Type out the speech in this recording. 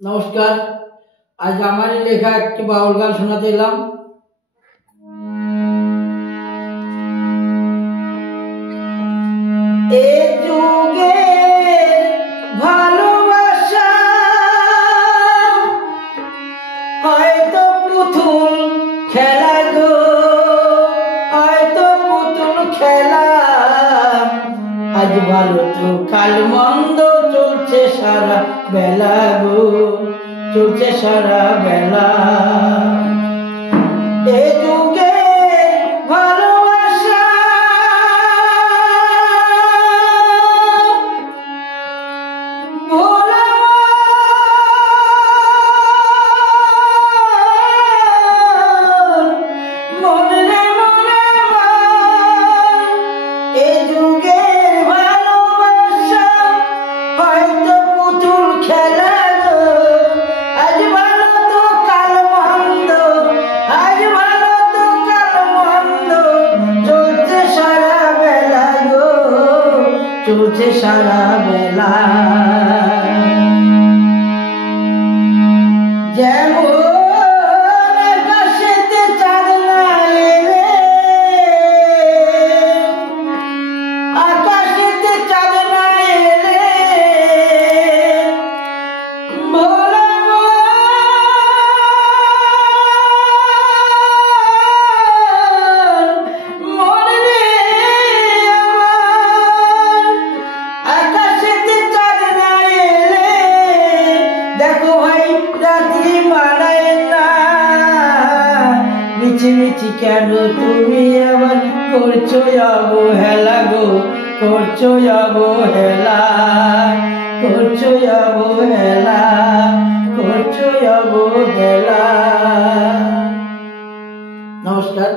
নমস্কার। আজ আমারই লেখা একটি বাউল গান শোনাতে এলাম। এ যুগে ভালোবাসা হয়তো পুতুল খেলা গো, হয়তো পুতুল খেলা। আজ ভালো তো কাল মন্দ চলছে সারা বেলা গো, চলছে সারা বেলা। এ যুগে ভালোবাসা ভোলা মনে মনে। এ যুগে ভালোবাসা হয়তো পুতুল খেলা গো, আজ ভালো তো কাল মন্দ, আজ ভালো তো কাল মন্দ চলছে সারা বেলা গো, চলছে সারা বেলা। যেমন আকাশেতে চাঁদ না এলে, আকাশেতে চাঁদ না এলে ভোলা মন রে আমার। আকাশেতে চাঁদ না এলে দেখো ভাই রাত্রি মানায় না, মিছি মিছি কেন তুমি আবার করছো অবহেলা গো, করছো অবহেলা, করছো অবহেলা, করছো অবহেলা। নমস্কার।